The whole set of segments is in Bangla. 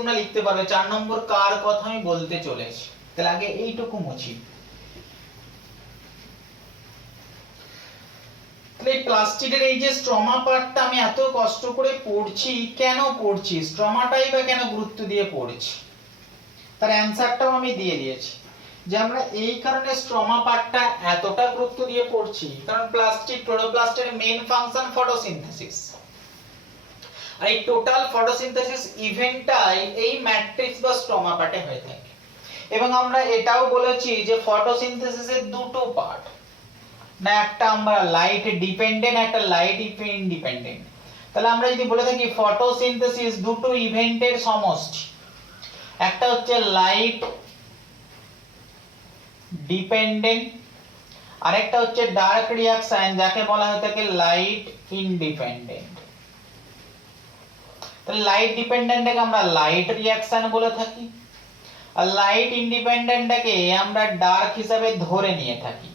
তোমরা লিখতে পারবে 4 নম্বর কার কথা আমি বলতে চলেছি। তাহলে আগে এইটুকু মুছি। তাহলে প্লাস্টিকের এই যে স্ট্রমা পার্টটা আমি এত কষ্ট করে পড়ছি, কেন পড়ছি, স্ট্রমাটাই বা কেন গুরুত্ব দিয়ে পড়ছি, তার অ্যানসারটাও আমি দিয়ে দিয়েছি যে আমরা এই কারণে স্ট্রমা পার্টটা এতটা গুরুত্ব দিয়ে পড়ছি কারণ প্লাস্টিক ক্লোরোপ্লাস্টের মেইন ফাংশন ফটোসিনথেসিস। আর এই টোটাল ফটোসিনথেসিস ইভেন্টটাই এই ম্যাট্রিক্স বা স্ট্রমা পার্টে হয়ে থাকে। এবং আমরা এটাও বলেছি যে ফটোসিনথেসিসের দুটো পার্ট, না একটা আমরা লাইট ডিপেন্ডেন্ট, একটা লাইট ইনডিপেন্ডেন্ট। তাহলে আমরা যদি বলে থাকি ফটোসিনথেসিস দুটো ইভেন্টের সমষ্টি, একটা হচ্ছে লাইট ডিপেন্ডেন্ট আর একটা হচ্ছে ডার্ক রিঅ্যাকশন যাকে বলা হয় থাকে লাইট ইনডিপেন্ডেন্ট। তাহলে লাইট ডিপেন্ডেন্টটাকে আমরা লাইট রিঅ্যাকশন বলে থাকি আর লাইট ইনডিপেন্ডেন্টটাকে আমরা ডার্ক হিসাবে ধরে নিয়ে থাকি।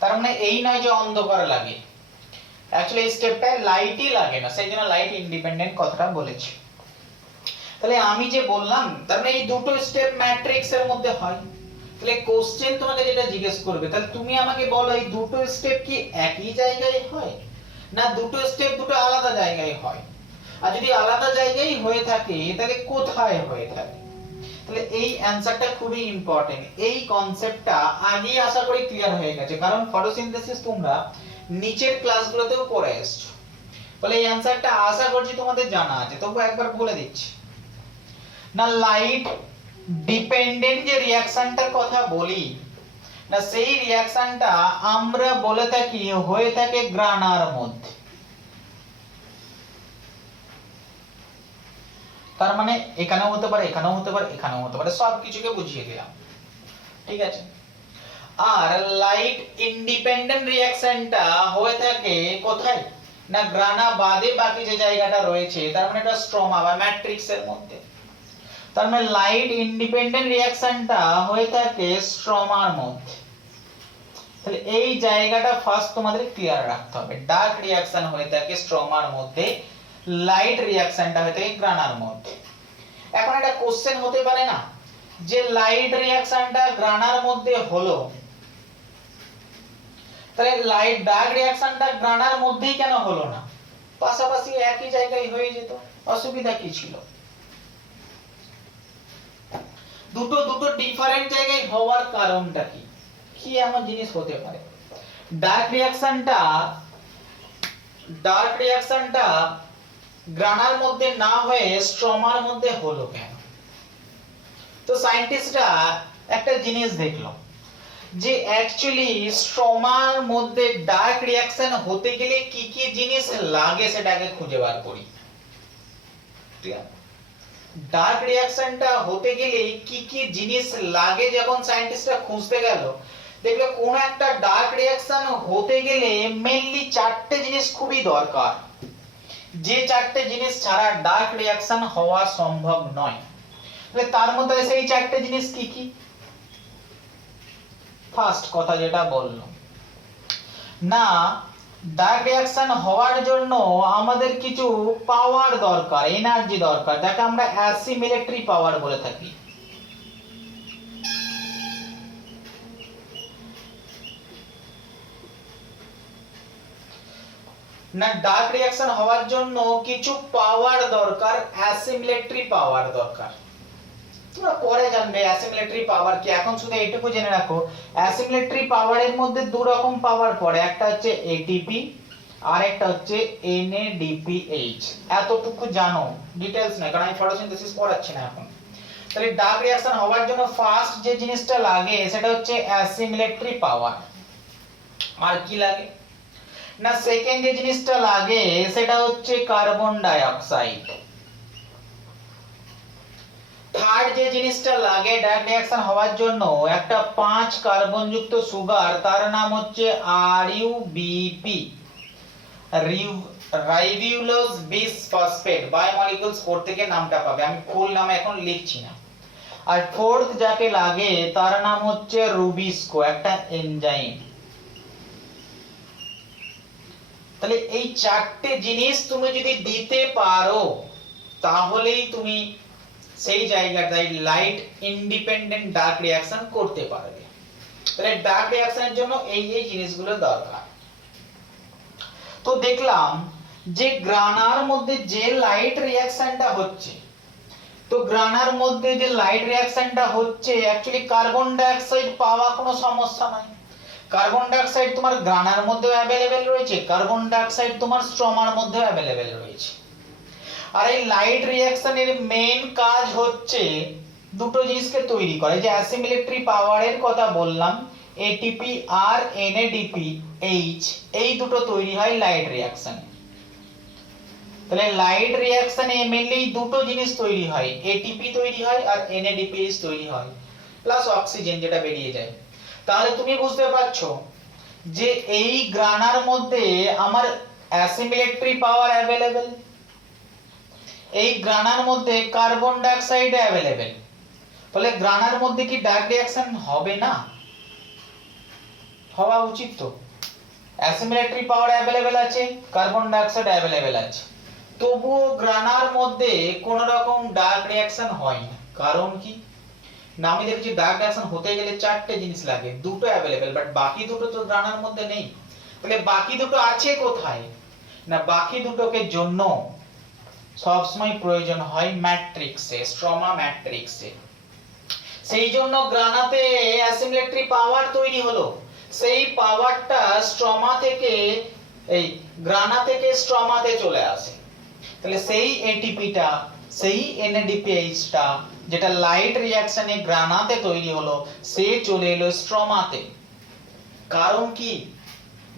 তার মানে এই নয় যে অন্ধকার লাগে, অ্যাকচুয়ালি এই স্টেপটায় লাইটই লাগে না, সেই জন্য লাইট ইন্ডিপেন্ডেন্ট কথাটা বলেছি। তাহলে আমি যে বললাম তার মানে এই দুটো স্টেপ ম্যাট্রিক্স এর মধ্যে হয়। তাহলে কোশ্চেন তোমাকে যেটা জিজ্ঞেস করবে তাহলে তুমি আমাকে বলো এই দুটো স্টেপ কি একই জায়গায় হয় না দুটো স্টেপ দুটো আলাদা জায়গায় হয়, আর যদি আলাদা জায়গায় হয়ে থাকে তাহলে কোথায় হয়ে থাকে। তাহলে এই অ্যানসারটা খুবই ইম্পর্টেন্ট, এই কনসেপ্টটা আগেই আশা করি ক্লিয়ার হয়ে গেছে কারণ ফটোসিনথেসিস তোমরা নিচের ক্লাসগুলোতেও পড়ে এসছো। তাহলে এই অ্যানসারটা আশা করছি তোমাদের জানা আছে, তবু একবার বলে দিচ্ছি। না লাইট ডিপেন্ডেন্ট যে রিঅ্যাকশনটার কথা বলি না সেই রিঅ্যাকশনটা আমরা বলে থাকি হয়ে থাকে গ্রানার মধ্যে। তার মানে এখানেও হতে পারে, এখানেও হতে পারে, এখানেও হতে পারে, সব কিছুকে বুঝিয়ে দিলাম, ঠিক আছে। আর লাইট ইন্ডিপেন্ডেন্ট রিঅ্যাকশনটা হয়ে থাকে কোথায় না গ্রানা বাদে বাকি যে জায়গাটা রয়েছে তার মানে এটা স্ট্রমা বা ম্যাট্রিক্স এর মধ্যে। তার মানে লাইট ইন্ডিপেন্ডেন্ট রিঅ্যাকশনটা হয়ে থাকে স্ট্রমার মধ্যে। তাহলে এই জায়গাটা ফার্স্ট তোমাদের ক্লিয়ার রাখতে হবে, ডার্ক রিঅ্যাকশন হয়ে থাকে স্ট্রমার মধ্যে, লাইট রিঅ্যাকশনটা হয়ে থাকে গ্রানার মধ্যে। এখন একটা কোশ্চেন হতে পারে না যে লাইট রিঅ্যাকশনটা গ্রানার মধ্যে হলো তাহলে লাইট ডার্ক রিঅ্যাকশনটা গ্রানার মধ্যেই কেন হলো না, পাশাপাশি একই জায়গায় হয়ে যেত, অসুবিধা কি ছিল। দুটো দুটো ডিফারেন্ট জায়গায় হওয়ার কারণটা কি, কি এমন জিনিস হতে পারে। ডার্ক রিঅ্যাকশনটা গ্রানার মধ্যে না হয়ে স্ট্রমার মধ্যে হলো কেন। তো সায়েন্টিস্টরা একটা জিনিস দেখলো যে অ্যাকচুয়ালি স্ট্রমার মধ্যে ডার্ক রিঅ্যাকশন হতে গেলে কি কি জিনিস লাগে সেটাকে খুঁজে বার করি। ডার্ক রিঅ্যাকশনটা হতে গেলে কি কি জিনিস লাগে যখন সায়েন্টিস্টরা খুঁজতে গেল দেখলো কোন একটা ডার্ক রিঅ্যাকশন হতে গেলে মেইনলি চারটে জিনিস খুবই দরকার, যে চারটে জিনিস ছাড়া ডার্ক রিঅ্যাকশন হওয়া সম্ভব নয়। তাহলে তার মধ্যে সেই চারটে জিনিস কি কি। ফার্স্ট কথা যেটা বললো না ডার্ক রিঅ্যাকশন হওয়ার জন্য আমাদের কিছু পাওয়ার দরকার, এনার্জি দরকার, যাকে আমরা অ্যাসিমিলেটরি পাওয়ার বলে থাকি। না ডার্ক রিঅ্যাকশন হওয়ার জন্য কিছু পাওয়ার দরকার, অ্যাসিমিলেটরি পাওয়ার দরকার। তোমরা পরে জানবে অ্যাসিমিলেটরি পাওয়ার কি, এখন শুধু এইটুকু জেনে রাখো অ্যাসিমিলেটরি পাওয়ারের মধ্যে দু রকম পাওয়ার পড়ে, একটা হচ্ছে এটিপি আর একটা হচ্ছে NADPH। এতটুকু জানো, ডিটেইলস নয় কারণ আমি ফটোসিনথেসিস পড়াচ্ছি না এখন। তাহলে ডার্ক রিঅ্যাকশন হওয়ার জন্য ফার্স্ট যে জিনিসটা লাগে সেটা হচ্ছে অ্যাসিমিলেটরি পাওয়ার। আর কি লাগে না সেকেন্ড যে জিনিসটা লাগে সেটা হচ্ছে কার্বন ডাই অক্সাইড। থার্ড যে জিনিসটা লাগে ডার্ক রিঅ্যাকশন হওয়ার জন্য একটা 5 কার্বন যুক্ত সুগার, তার নাম হচ্ছে RUBP, রাইবোজ বিসফসফেট। বায়োমলিকুলস পড়তে থেকে নামটা পাবে, আমি ফুল নাম এখন লিখছি না। আর ফোর্থ যাকে লাগে তার নাম হচ্ছে রুবিস্কো, একটা এনজাইম। তাহলে এই চারটে জিনিস তুমি যদি দিতে পারো তাহলেই তুমি সেই জায়গাটায় লাইট ইন্ডিপেন্ডেন্ট ডার্ক রিঅ্যাকশন করতে পারবে। তাহলে ডার্ক রিঅ্যাকশনের জন্য এই এই জিনিসগুলো দরকার। তো দেখলাম যে গ্রানার মধ্যে যে লাইট রিঅ্যাকশনটা হচ্ছে, তো গ্রানার মধ্যে যে লাইট রিঅ্যাকশনটা হচ্ছে অ্যাকচুয়ালি কার্বন ডাই অক্সাইড পাওয়া কোনো সমস্যা নয়। কার্বন ডাই অক্সাইড তোমার গ্রানার মধ্যেও অ্যাভেলেবেল রয়েছে, কার্বন ডাই অক্সাইড তোমার স্ট্রমার মধ্যেও অ্যাভেলেবেল রয়েছে। আর এই লাইট রিঅ্যাকশনের মেইন কাজ হচ্ছে দুটো জিনিসকে তৈরি করে, যে অ্যাসিমিলেটরি পাওয়ারের কথা বললাম, এটিপি আর এনএডিপি এইচ, এই দুটো তৈরি হয় লাইট রিঅ্যাকশনে। তাহলে লাইট রিঅ্যাকশনে মেইনলি দুটো জিনিস তৈরি হয়, এটিপি তৈরি হয় আর এনএডিপিএইচ তৈরি হয়, প্লাস অক্সিজেন যেটা বেরিয়ে যায়। তাহলে তুমি বুঝতে পারছো যে এই গ্রানার মধ্যে আমার অ্যাসিমিলেটরি পাওয়ার অ্যাভেলেবেল, এই গ্রানার মধ্যে কার্বন ডাই অক্সাইড অ্যাভেলেবেল, ফলে গ্রানার মধ্যে কি ডার্ক রিঅ্যাকশন হবে না? হওয়া উচিত। তো অ্যাসিমিলেটরি পাওয়ার অ্যাভেলেবেল আছে, কার্বন ডাই অক্সাইড অ্যাভেলেবেল আছে, তবুও গ্রানার মধ্যে কোন রকম ডার্ক রিঅ্যাকশন হয় না। কারণ কি না, আমি দেখেছি ডার্ক রিঅ্যাকশন হতে গেলে চারটে জিনিস লাগে, দুটো অ্যাভেলেবেল, বাট বাকি দুটো তো গ্রানার মধ্যে নেই। তাহলে বাকি দুটো আছে কোথায় না, বাকি দুটোকে জন্য সবসময় প্রয়োজন হয় ম্যাট্রিক্সে, স্ট্রমা ম্যাট্রিক্সে। সেই জন্য গ্রানাতে অ্যাসিমিলেটরি পাওয়ার তৈরি হলো, সেই পাওয়ারটা স্ট্রমা থেকে এই গ্রানা থেকে স্ট্রমাতে চলে আসে। তাহলে সেই এটিপিটা, সেই এনএডিপিএইচটা যেটা লাইট রিঅ্যাকশনে গ্রানাতে তৈরি হলো, সে চলে এলো স্ট্রমাতে। কারণ কি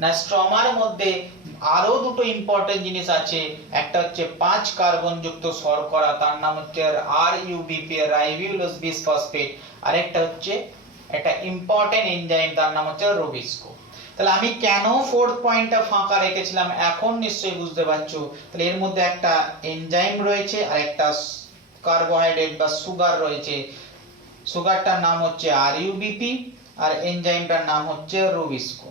না, স্ট্রমার মধ্যে আরো দুটো ইম্পর্টেন্ট জিনিস আছে, একটা হচ্ছে 5 কার্বন যুক্ত শর্করা, তার নাম হচ্ছে আরইউবিপি, রাইবোলোজ বিসফসফেট, আর একটা হচ্ছে একটা ইম্পর্টেন্ট এনজাইম, তার নাম হচ্ছে রুবিস্কো। তাহলে আমি কেন ফোর্থ পয়েন্টটা ফাঁকা রেখেছিলাম এখন নিশ্চয়ই বুঝতে পারছো। তাহলে এর মধ্যে একটা এনজাইম রয়েছে আর একটা কার্বোহাইড্রেট বা সুগার রয়েছে, সুগারটার নাম হচ্ছে আরইউবিপি আর এনজাইমটার নাম হচ্ছে রুবিস্কো।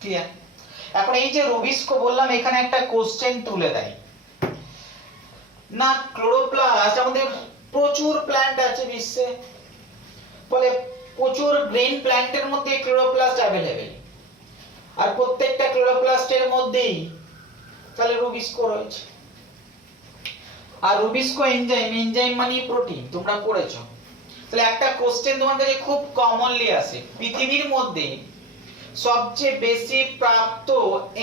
ক্লিয়ার? এখন এই যে রুবিস্কো বললাম, এখানে একটা কোশ্চেন তুলে দেয় না, ক্লোরোপ্লাস্ট আমাদের প্রচুর প্ল্যান্ট আছে বিশ্বে, বলে প্রচুর গ্রেন প্ল্যান্টের মধ্যে ক্লোরোপ্লাস্ট অ্যাভেলেবেল, আর প্রত্যেকটা ক্লোরোপ্লাস্টের মধ্যেই তাহলে রুবিস্কো রয়েছে। আর রুবিস্কো এনজাইম, এনজাইম মানে প্রোটিন, তোমরা পড়েছো। তাহলে একটা কোশ্চেন তোমার কাছে খুব কমনলি আসে, পৃথিবীর মধ্যে সবচেয়ে বেশি প্রাপ্ত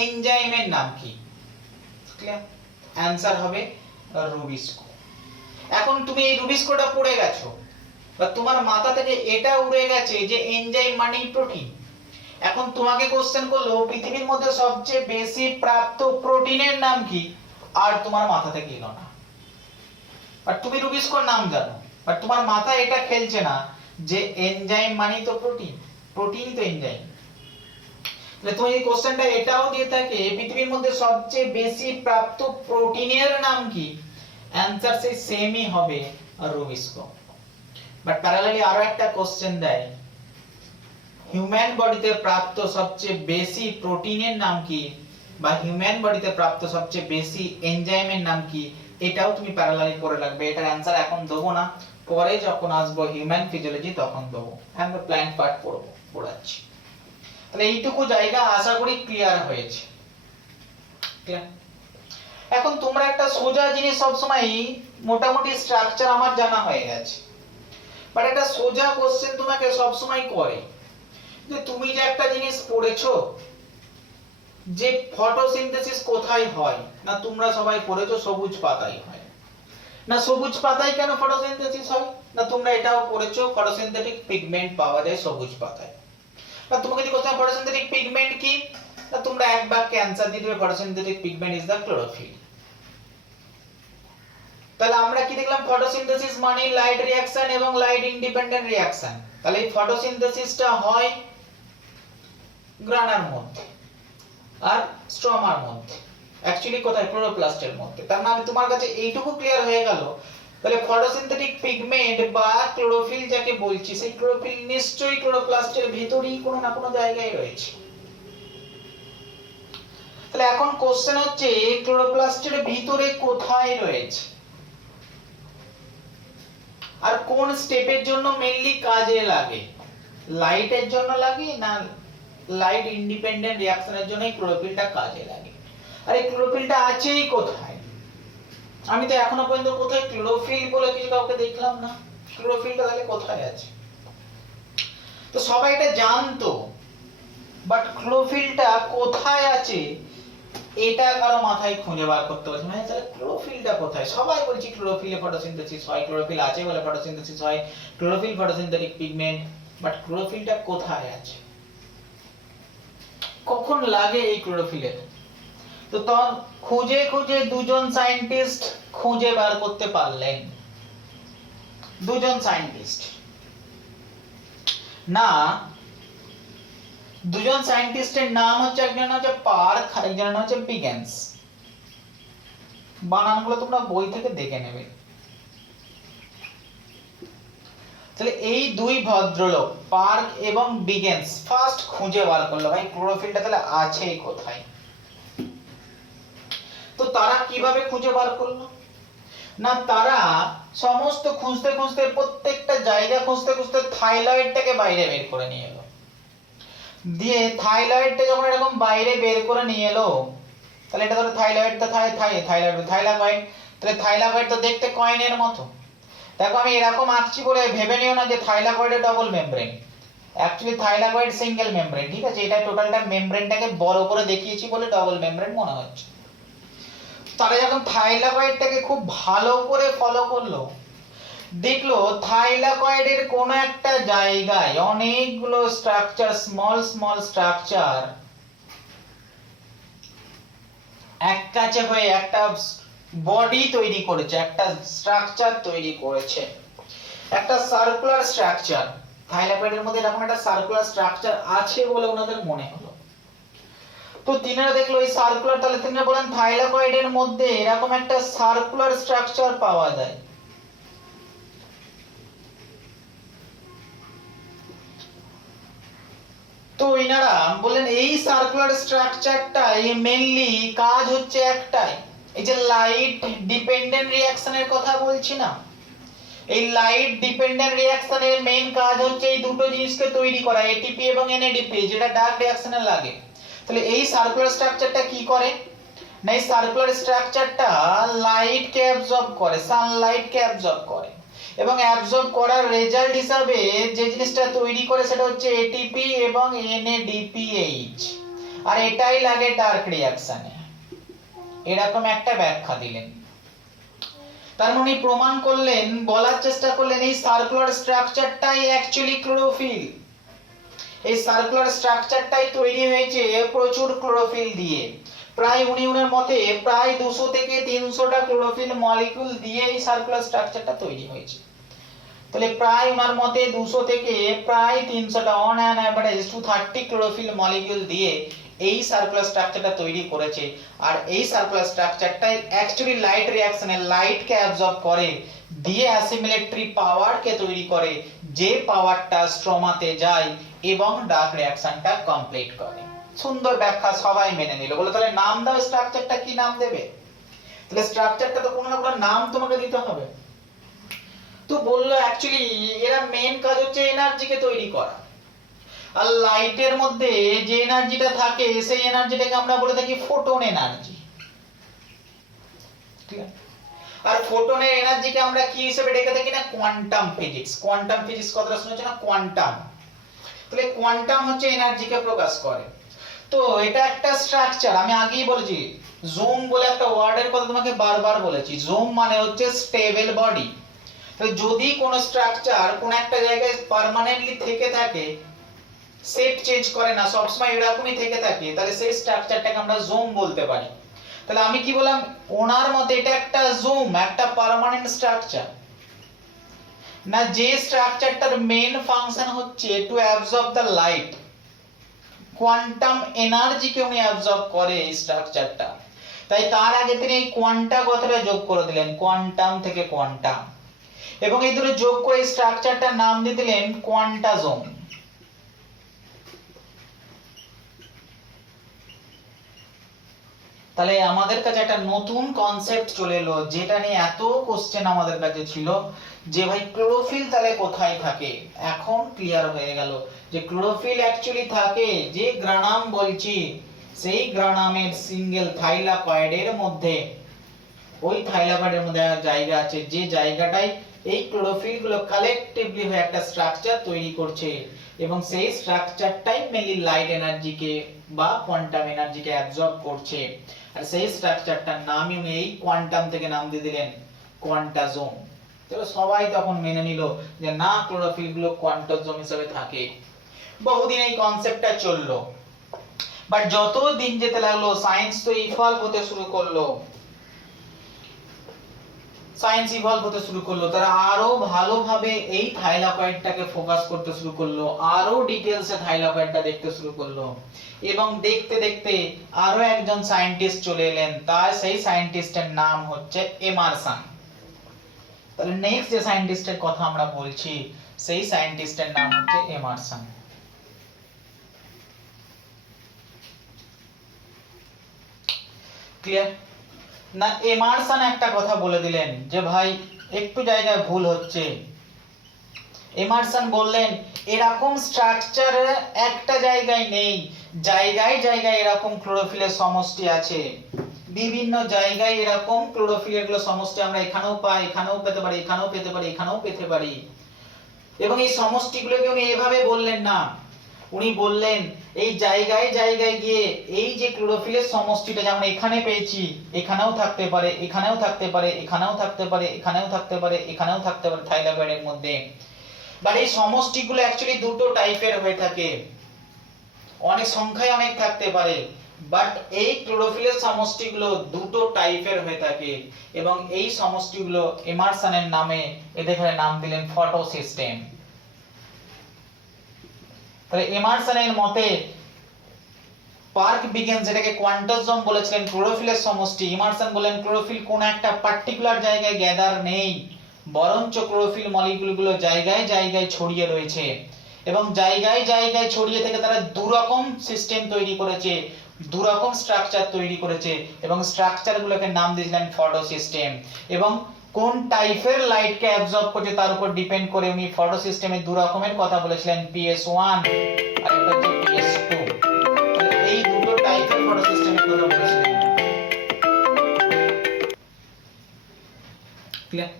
এনজাইমের নাম কি? ক্লিয়ার? অ্যানসার হবে রুবিস্কো। এখন তুমি এই রুবিস্কোটা পড়ে গেছো, বা তোমার মাথা থেকে এটা উড়ে গেছে যে এনজাইম মানেই প্রোটিন। এখন তোমাকে কোশ্চেন করলো পৃথিবীর মধ্যে সবচেয়ে বেশি প্রাপ্ত প্রোটিনের নাম কি, আর তোমার মাথা থেকে এলো না। আর তুমি রুবিস্কোর নাম জানো, বাট তোমার মাথায় এটা খেলছে না যে এনজাইম মানেই তো প্রোটিন, প্রোটিন তো এনজাইম। তাহলে তুমি এই কোশ্চেনটা এটাও দিয়ে থাকে পৃথিবীর মধ্যে সবচেয়ে বেশি প্রাপ্ত প্রোটিনের নাম কি, অ্যানসার সেই সেমই হবে রুবিস্কো। বাট প্যারালালি আরো একটা কোশ্চেন দেয়, হিউম্যান বডিতে প্রাপ্ত সবচেয়ে বেশি প্রোটিনের নাম কি, বা হিউম্যান বডিতে প্রাপ্ত সবচেয়ে বেশি এনজাইমের নাম কি, এটাও তুমি প্যারালালি পড়ে রাখবে। এটার অ্যানসার এখন দেবো না, পরে যখন আসবো হিউম্যান ফিজিওলজি তখন দেবো, আমরা প্ল্যান্ট পার্ট পড়বো, পড়াচ্ছি। তাহলে এইটুকু জায়গা আশা করি ক্লিয়ার হয়েছে। এখন তোমরা একটা সোজা জিনিস সবসময়, মোটামুটি স্ট্রাকচার আমার জানা হয়ে গেছে, বাট একটা সোজা কোশ্চেন তোমাকে সবসময় করে যে তুমি যে একটা জিনিস পড়েছো যে ফটোসিনথেসিস কোথায় হয়, না তোমরা সবাই পড়েছো সবুজ পাতায় হয়, না সবুজ পাতায় কেন ফটোসিনথেসিস হয়, না তোমরা এটাও পড়েছো ফটোসিনথেটিক পিগমেন্ট পাওয়া যায় সবুজ পাতায়। না তোমাকে যদি কোশ্চেন ফটোসিনথেটিক পিগমেন্ট কি, না তোমরা এক বাক্যে অ্যানসার দিয়ে দিবে photosynthetic pigment is the chlorophyll. তাহলে আমরা কি দেখলাম, ফটোসিনথেসিস মানে লাইট রিঅ্যাকশন এবং লাইট ইন্ডিপেন্ডেন্ট রিঅ্যাকশন। তাহলে এই ফটোসিনথেসিসটা হয় গ্রানার মধ্যে আর স্ট্রমার মধ্যে, অ্যাকচুয়ালি কোথায়, ক্লোরোপ্লাস্টের মধ্যে। তার মানে তোমার কাছে এইটুকু ক্লিয়ার হয়ে গেল, তাহলে ফটোসিনথেটিক পিগমেন্ট বা ক্লোরোফিল যাকে বলছি, সেই ক্লোরোফিল নিশ্চয়ই ক্লোরোপ্লাস্টের ভিতরেই কোনো না কোনো জায়গায় রয়েছে। তাহলে এখন কোশ্চেন হচ্ছে ক্লোরোপ্লাস্টের ভিতরে কোথায় রয়েছে আর কোন স্টেপের জন্য মেইনলি কাজে লাগে, লাইটের জন্য লাগে না লাইট ইন্ডিপেন্ডেন্ট রিঅ্যাকশনের জন্য এই ক্লোরোফিলটা কাজে লাগে। আর এই ক্লোরোফিলটা আছেই কোথায়? আমি তো এখনো পর্যন্ত কোথায় ক্লোরোফিল বলে কিছু কাউকে দেখলাম না। ক্লোরোফিলটা তাহলে কোথায় আছে? তো সবাই এটা জানতো, বাট ক্লোরোফিলটা কোথায় আছে এটা কারো মাথায় খুঁজে বার করতে পারছে না। তাহলে ক্লোরোফিলটা কোথায়? সবাই বলছি ক্লোরোফিলে ফটোসিনথেসিস হয়, ক্লোরোফিল আছে বলে ফটোসিনথেসিস হয়, ক্লোরোফিল ফটোসিনথেটিক পিগমেন্ট, বাট ক্লোরোফিলটা কোথায় আছে, কখন লাগে এই ক্লোরোফিলের? তো তখন খুঁজে খুঁজে দুজন সায়েন্টিস্ট খুঁজে বার করতে পারলেন। দুজন সায়েন্টিস্ট না, দুজন সায়েন্টিস্টের নাম হচ্ছে, একজন হচ্ছে পার্ক আর একজন হচ্ছে বিগেন্স। বানানগুলো তোমরা বই থেকে দেখে নেবে। তাহলে এই দুই ভদ্রলোক পার্ক এবং বিগেন্স ফার্স্ট খুঁজে বার করলো ভাই ক্লোরোফিলটা তাহলে আছে কোথায়। তো তারা কিভাবে খুঁজে বার করলো? না, তারা সমস্ত খুঁজতে খুঁজতে প্রত্যেকটা জায়গা খুঁজতে খুঁজতে থাইলয়েডটাকে বাইরে বের করে নিয়ে এলো। দিয়ে থাইলয়েডটা যখন এরকম বাইরে বের করে নিয়ে এলো, তাহলে এটা ধরো থাইলয়েডটা থাইলাকয়েড, তাহলে থাইলাকয়েড তো দেখতে কয়েনের মতো। দেখো আমি এরকম আঁকছি বলে ভেবে নিও না যে থাইলাকয়েডে double membrane. Actually thylakoid single membrane, ঠিক আছে? এটা টোটালটা মেমব্রেনটাকে বড় করে দেখিয়েছি বলে ডাবল মেমব্রেন মনে হচ্ছে। তারা যখন থাইলাকয়েডটাকে খুব ভালো করে ফলো করলো, দেখলো থাইলাকয়েডের কোন একটা জায়গায় অনেকগুলো স্ট্রাকচার, স্মল স্মল স্ট্রাকচার এক কাছে হয়ে একটা বডি তৈরি করেছে, একটা স্ট্রাকচার তৈরি করেছে, একটা সার্কুলার স্ট্রাকচার। থাইলাকয়েডের মধ্যে এরকম একটা সার্কুলার স্ট্রাকচার আছে বলে ওনাদের মনে হলো। তো তিনারা দেখলো এই সার্কুলার, তাহলে তিনারা বলেন থাইলাকয়েডের মধ্যে এরকম একটা সার্কুলার স্ট্রাকচার পাওয়া যায়। তো ইনারা বলেন এই সার্কুলার স্ট্রাকচারটাই মেইনলি কাজ হচ্ছে একটাই, এই যে লাইট ডিপেন্ডেন্ট রিঅ্যাকশনের কথা বলছি না, এই লাইট ডিপেন্ডেন্ট রিঅ্যাকশনের মেইন কাজ হচ্ছে এই দুটো জিনিসকে তৈরি করা, এটিপি এবং এনএডিপি, যেটা ডার্ক রিঅ্যাকশনে লাগে। তাহলে এই সার্কুলার স্ট্রাকচারটা কি করে না, এই সার্কুলার স্ট্রাকচারটা লাইটকে অ্যাবজর্ব করে, সানলাইটকে অ্যাবজর্ব করে, এবং অ্যাবজর্ব করার রেজাল্ট হিসাবে যে জিনিসটা তৈরি করে সেটা হচ্ছে এটিপি এবং এনএডিপিএইচ, আর এটাই লাগে ডার্ক রিঅ্যাকশনে। এরকম একটা ব্যাখ্যা দিলেন। তার মানে প্রমাণ করলেন, বলার চেষ্টা করলেন এই সার্কুলার স্ট্রাকচারটাই অ্যাকচুয়ালি ক্লোরোফিল। এই সার্কুলার স্ট্রাকচারটাই তৈরি হয়েছে প্রচুর ক্লোরোফিল দিয়ে। প্রায় উনিউনের মতে প্রায় 200 থেকে 300টা ক্লোরোফিল মলিকিউল দিয়ে এই সার্কুলার স্ট্রাকচারটা তৈরি হয়েছে। তাহলে প্রায় ওনার মতে 200 থেকে প্রায় 300টা, on an average 230 chlorophyll molecule দিয়ে এই সার্কুলার স্ট্রাকচারটা তৈরি করেছে। আর এই সার্কুলার স্ট্রাকচারটাই অ্যাকচুয়ালি লাইট রিঅ্যাকশনে লাইটকে অ্যাবজর্ব করে, দিয়ে অ্যাসিমিলেটরি পাওয়ারকে তৈরি করে, যে পাওয়ারটা স্ট্রোমাতে যায় এবং ডার্ক রিঅ্যাকশনটা কমপ্লিট করে। সুন্দর ব্যাখ্যা, সবাই মেনে নিল। বলে তাহলে নাম দাও, স্ট্রাকচারটা কি নাম দেবে? তাহলে স্ট্রাকচারটা তো কোনো না কোনো নাম তোমাকে দিতে হবে। তো বললো অ্যাকচুয়ালি এরা মেন কাজ হচ্ছে এনার্জিকে তৈরি করা, আর লাইটের মধ্যে যে এনার্জিটা থাকে সেই এনার্জিটাকে আমরা বলে থাকি ফোটন এনার্জি, ঠিক আছে? আর ফোটনের এনার্জিকে আমরা কি হিসেবে ডেকে থাকি না, কোয়ান্টাম ফিজিক্স। কোয়ান্টাম ফিজিক্স কথাটা শুনেছো না, কোয়ান্টাম। তাহলে কোয়ান্টাম হচ্ছে এনার্জিকে প্রকাশ করে। তো এটা একটা স্ট্রাকচার, আমি আগেই বলেছি জুম বলে একটা ওয়ার্ডের কথা তোমাকে বারবার বলেছি। জুম মানে হচ্ছে স্টেবল বডি। তো যদি কোন স্ট্রাকচার কোন একটা জায়গায় পার্মানেন্টলি থেকে থাকে, শেপ চেঞ্জ করে না, সবসময় এরকমই থেকে থাকে, তাহলে সেই স্ট্রাকচারটাকে আমরা জুম বলতে পারি। তাহলে আমি কি বললাম, ওনার মতে এটা একটা জুম, একটা পার্মানেন্ট স্ট্রাকচার না, যে স্ট্রাকচারটার মেইন ফাংশন হচ্ছে to absorb the light, quantum এনার্জিকে উনি অ্যাবজর্ব করে এই স্ট্রাকচারটা। তাই তার আগে তিনি এই কোয়ান্টা কথাটা যোগ করে দিলেন, কোয়ান্টাম থেকে কোয়ান্টাম, এবং এই দুটো যোগ করে স্ট্রাকচারটার নাম দিয়ে দিলেন কোয়ান্টাজোম। তাহলে আমাদের কাছে একটা নতুন কনসেপ্ট চলে এলো, যেটা নিয়ে এত কোশ্চেন আমাদের কাছে ছিল যে ভাই ক্লোরোফিল তাহলে কোথায় থাকে। এখন ক্লিয়ার হয়ে গেল যে ক্লোরোফিল অ্যাকচুয়ালি থাকে যে গ্রানাম বলছি, সেই গ্রানামের সিঙ্গেল থাইলাকয়েডের মধ্যে। ওই থাইলাকয়েডের মধ্যে জায়গা আছে, যে জায়গাটায় এই ক্লোরোফিল গুলো কালেক্টিভলি হয়ে একটা স্ট্রাকচার তৈরি করছে, এবং সেই স্ট্রাকচারটাই মেনলি লাইট এনার্জিকে বা কোয়ান্টাম এনার্জিকে অ্যাবজর্ব করছে। আর সেই স্ট্রাকচারটার নামই উনি এই কোয়ান্টাম থেকে নাম দিয়ে দিলেন কোয়ান্টাজোম। তো সবাই তখন মেনে নিল যে না, ক্লোরোফিল গুলো কোয়ান্টাজোম হিসেবে থাকে। বহুদিন এই কনসেপ্টটা চললো, বাট যত দিন যেতে লাগলো সায়েন্স তো ইভলভ হতে শুরু করলো, তারা আরো ভালোভাবে এই থাইলাকয়েডটাকে ফোকাস করতে শুরু করলো, আরো ডিটেইলসে থাইলাকয়েডটা দেখতে শুরু করলো, এবং দেখতে দেখতে আরো একজন সায়েন্টিস্ট চলে এলেন, তার সেই সায়েন্টিস্টের নাম হচ্ছে এমারসন। তাহলে নেক্সট যে সায়েন্টিস্টের কথা আমরা বলছি সেই সায়েন্টিস্টের নাম হচ্ছে এমারসন। ক্লিয়ার না? এমারসন একটা কথা বলে দিলেন যে ভাই একটু জায়গায় ভুল হচ্ছে। এমারসন বললেন এরকম স্ট্রাকচার একটা জায়গায় নেই, জায়গায় জায়গায় এরকম ক্লোরোফিলের সমষ্টি আছে, বিভিন্ন জায়গায় এরকম ক্লোরোফিলের গুলো সমষ্টি আমরা এখানেও পাই, এখানেও পেতে পারি, এখানেও পেতে পারি, এখানেও পেতে পারি। এবং এই সমষ্টিগুলোকে উনি এভাবে বললেন না, উনি বললেন এই জায়গায় জায়গায় গিয়ে এই যে ক্লোরোফিলের সমষ্টিটা যেমন এখানে পেয়েছি, এখানেও থাকতে পারে, এখানেও থাকতে পারে, এখানেও থাকতে পারে, এখানেও থাকতে পারে, এখানেও থাকতে পারে থাইলাকয়েডের মধ্যে। বাট এই সমষ্টিগুলো অ্যাকচুয়ালি দুটো টাইপের হয়ে থাকে, অনেক সংখ্যায় অনেক থাকতে পারে, বাট এই ক্লোরোফিলের সমষ্টিগুলো দুটো টাইপের হয়ে থাকে। এবং এই সমষ্টিগুলো এমারসনের নামে এদের নাম দিলেন ফটোসিস্টেম। তাহলে এমারসনের মতে পার্ক বিগেন যেটাকে কোয়ান্টাজম বলেছিলেন ক্লোরোফিলের সমষ্টি, এমারসন বলেন ক্লোরোফিল কোন একটা পার্টিকুলার জায়গায় গ্যাদার নেই, বরঞ্চ ক্লোরোফিল মলিকিউলগুলো জায়গায় জায়গায় ছড়িয়ে রয়েছে, এবং জায়গায় জায়গায় ছড়িয়ে থেকে তারা দুরকম সিস্টেম তৈরি করেছে, দুরকম স্ট্রাকচার তৈরি করেছে, এবং স্ট্রাকচারগুলোকে নাম দিয়েছিলেন ফটোসিস্টেম। এবং কোন টাইপের লাইটকে অ্যাবজর্ব করছে তার উপর ডিপেন্ড করে উনি ফটোসিস্টেমে দু রকমের কথা বলেছিলেন, PS1 আর একটা হচ্ছে PS2। এই দুটো টাইপের ফটোসিস্টেমের কথা বলেছিলেন। ক্লিয়ার?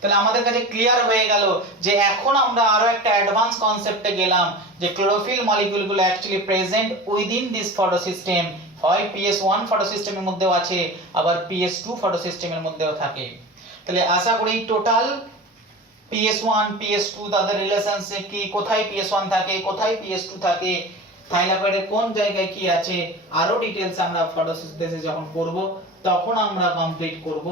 তাহলে আমাদের কাছে ক্লিয়ার হয়ে গেল যে এখন আমরা আরো একটা অ্যাডভান্স কনসেপ্টে গেলাম যে ক্লোরোফিল মলিকিউলগুলো actually present within this photosystem, হয় PS1 ফটোসিস্টেমের মধ্যেও আছে, আবার PS2 ফটোসিস্টেমের মধ্যেও থাকে। তাহলে আশা করি টোটাল PS1 PS2 তাদের রিলেশনশিপ কি, কোথায় PS1 থাকে, কোথায় PS2 থাকে, থাইলাকয়েডের কোন জায়গায় কি আছে, আরো ডিটেইলস আমরা ফটোসিনথেসিসে যখন করব তখন আমরা কমপ্লিট করব।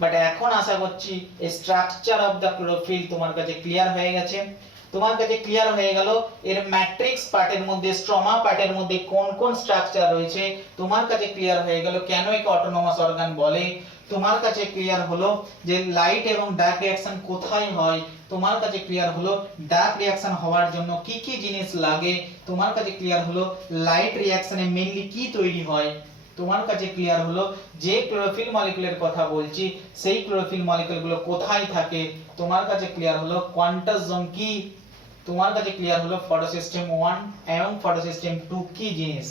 বাট এখন আশা করছি স্ট্রাকচার অফ দা ক্লোরোফিল তোমার কাছে ক্লিয়ার হয়ে গেছে। তোমার কাছে ক্লিয়ার হয়ে গেল এর ম্যাট্রিক্স পার্টের মধ্যে, স্ট্রোমা পার্টের মধ্যে কোন কোন স্ট্রাকচার রয়েছে, তোমার কাছে ক্লিয়ার হয়ে গেল কেন একে অটোনোমাস অর্গান বলে, তোমার কাছে ক্লিয়ার হলো যে লাইট এবং ডার্ক রিঅ্যাকশন কোথায় হয়, তোমার কাছে ক্লিয়ার হলো ডার্ক রিঅ্যাকশন হওয়ার জন্য কি কি জিনিস লাগে, তোমার কাছে ক্লিয়ার হলো লাইট রিঅ্যাকশনে মেইনলি কি তৈরি হয়, তোমার কাছে ক্লিয়ার হলো যে ক্লোরোফিল মলিকিউলের কথা বলছি সেই ক্লোরোফিল মলিকিউলগুলো কোথায় থাকে, তোমার কাছে ক্লিয়ার হলো কোয়ান্টাজম কি, তোমার কাছে ক্লিয়ার হলো ফটোসিস্টেম 1 এবং ফটোসিস্টেম 2 কি জিনিস।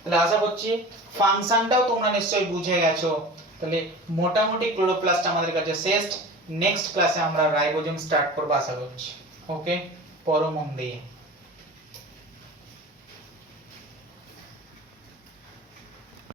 তাহলে আশা করছি ফাংশনটাও তোমরা নিশ্চয়ই বুঝে গেছো। তাহলে মোটামুটি ক্লোরোপ্লাস্ট আমাদের কাছে শেষ। নেক্সট ক্লাসে আমরা রাইবোজোম স্টার্ট করব আশা করছি। ওকে, পরম মন দিয়ে।